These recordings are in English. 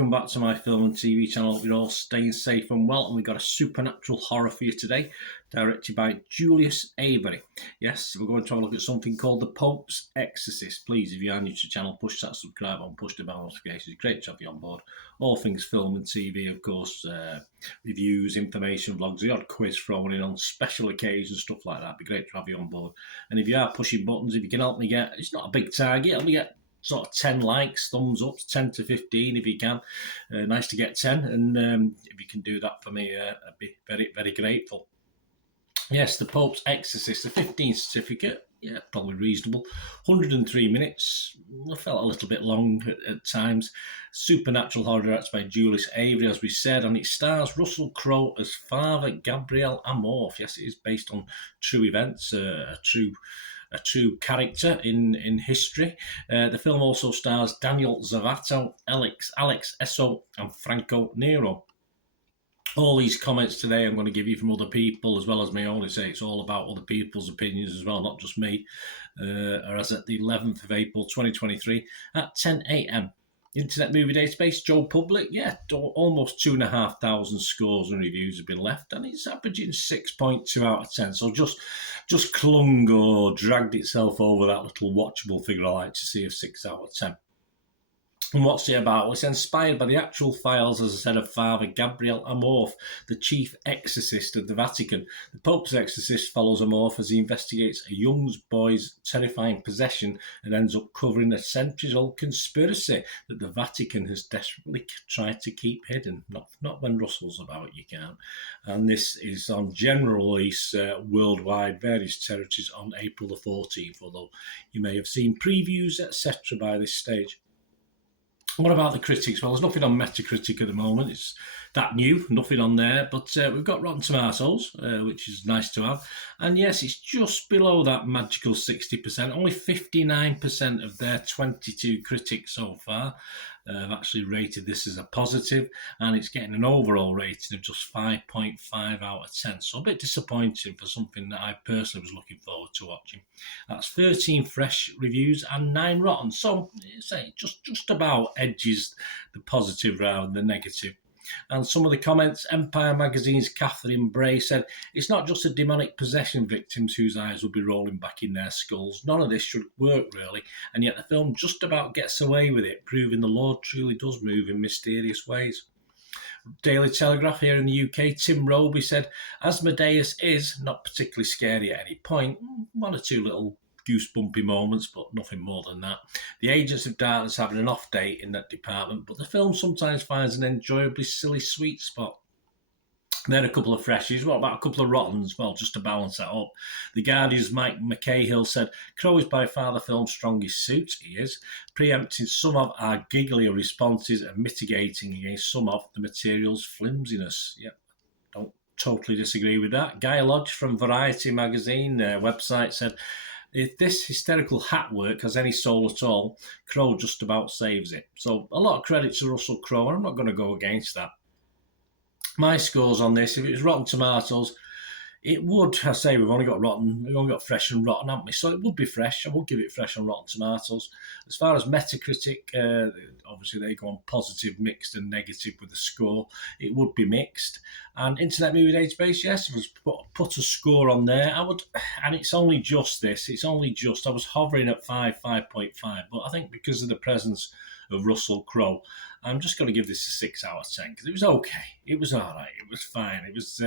welcome back to my film and TV channel. Hope you're all staying safe and well, and we've got a supernatural horror for you today, directed by Julius Avery. Yes, we're going to have a look at something called The Pope's Exorcist. Please, if you are new to the channel, push that subscribe button, push the bell notifications. Great to have you on board. All things film and TV, of course, reviews, information, vlogs, the odd quiz thrown in on special occasions, stuff like that. It'd be great to have you on board. And if you are pushing buttons, if you can help me get, it's not a big target, help me get sort of 10 likes, thumbs up, 10 to 15 if you can. Nice to get 10, and if you can do that for me, I'd be very, very grateful. Yes, The Pope's Exorcist, a 15 certificate. Yeah, probably reasonable. 103 minutes. I felt a little bit long at times. Supernatural horror directed by Julius Avery, as we said, and it stars Russell Crowe as Father Gabriel Amorth. Yes, it is based on true events, a true character in history. The film also stars Daniel Zavato, Alex Esso, and Franco Nero. All these comments today I'm going to give you from other people as well as my own. It's all about other people's opinions as well, not just me. As at the 11th of April 2023 at 10 a.m. Internet Movie Database, Joe Public, yeah, almost 2,500 scores and reviews have been left, and it's averaging 6.2 out of 10. So just clung or dragged itself over that little watchable figure I like to see of 6 out of 10. And what's it about? Well, it's inspired by the actual files, as I said, of Father Gabriel Amorth, the chief exorcist of the Vatican. The Pope's Exorcist follows Amorth as he investigates a young boy's terrifying possession and ends up covering a centuries-old conspiracy that the Vatican has desperately tried to keep hidden. Not when Russell's about, you can't. And this is on general release worldwide, various territories on April the 14th, although you may have seen previews, etc. by this stage. What about the critics? Well, there's nothing on Metacritic at the moment. It's that new, nothing on there. But we've got Rotten Tomatoes, which is nice to have. And yes, it's just below that magical 60%. Only 59% of their 22 critics so far have actually rated this as a positive, and it's getting an overall rating of just 5.5 out of 10. So a bit disappointing for something that I personally was looking forward to watching. That's 13 fresh reviews and 9 rotten. So say just about edges the positive rather than the negative. And some of the comments, Empire Magazine's Catherine Bray said, "It's not just the demonic possession victims whose eyes will be rolling back in their skulls. None of this should work, really. And yet the film just about gets away with it, proving the Lord truly does move in mysterious ways." Daily Telegraph here in the UK, Tim Roby said, "Asmodeus is not particularly scary at any point. One or two little goosebumpy moments, but nothing more than that. The Agents of Darkness having an off day in that department, but the film sometimes finds an enjoyably silly sweet spot." Then a couple of freshies. What about a couple of rottens? Well, just to balance that up. The Guardian's Mike McCahill said, "Crowe is by far the film's strongest suit." He is, preempting some of our gigglier responses and mitigating against some of the material's flimsiness. Yep, don't totally disagree with that. Guy Lodge from Variety magazine website said, "If this hysterical hat work has any soul at all, Crowe just about saves it." So a lot of credit to Russell Crowe, and I'm not going to go against that. My scores on this, if it was Rotten Tomatoes, it would, I say we've only got fresh and rotten, haven't we? So it would be fresh. I would give it fresh on Rotten Tomatoes. As far as Metacritic, obviously they go on positive, mixed and negative with the score. It would be mixed. And Internet Movie Database, yes, if I was put a score on there, I would, and it's only just this, I was hovering at 5.5, but I think because of the presence of Russell Crowe, I'm just going to give this a 6 out of 10 because it was okay. It was all right. It was fine. It was,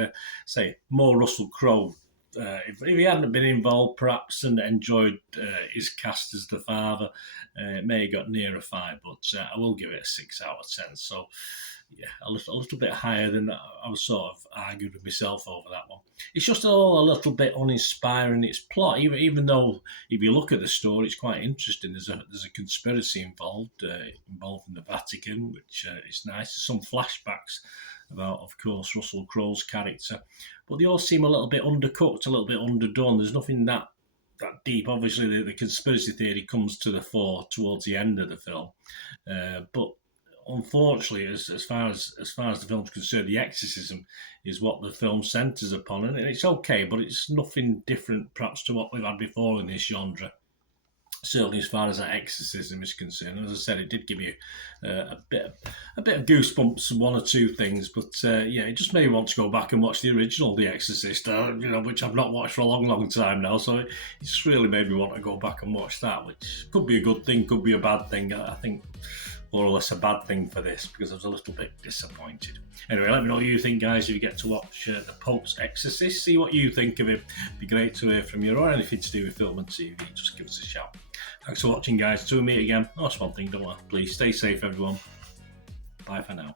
more Russell Crowe. If he hadn't been involved, perhaps, and enjoyed his cast as the father, it may have got near a 5, but I will give it a 6 out of 10. So, yeah, a little bit higher than I was sort of argued with myself over that one. It's just all a little bit uninspiring, its plot, even though if you look at the story, it's quite interesting. There's a conspiracy involved in the Vatican, which is nice. There's some flashbacks about, of course, Russell Crowe's character, but they all seem a little bit undercooked, a little bit underdone. There's nothing that deep. Obviously, the conspiracy theory comes to the fore towards the end of the film, but unfortunately, as far as the film's concerned, the exorcism is what the film centres upon, and it's okay, but it's nothing different perhaps to what we've had before in this genre. certainly as far as that exorcism is concerned. As I said, it did give you a bit of goosebumps on one or two things, but yeah, it just made me want to go back and watch the original The Exorcist, which I've not watched for a long time now. So it just really made me want to go back and watch that, which could be a good thing, could be a bad thing. I think more or less a bad thing for this, because I was a little bit disappointed. Anyway, let me know what you think, guys, if you get to watch The Pope's Exorcist. See what you think of it. It'd be great to hear from you, or anything to do with film and TV. Just give us a shout. Thanks for watching, guys. Till we meet again. That's one thing, don't I? Please stay safe, everyone. Bye for now.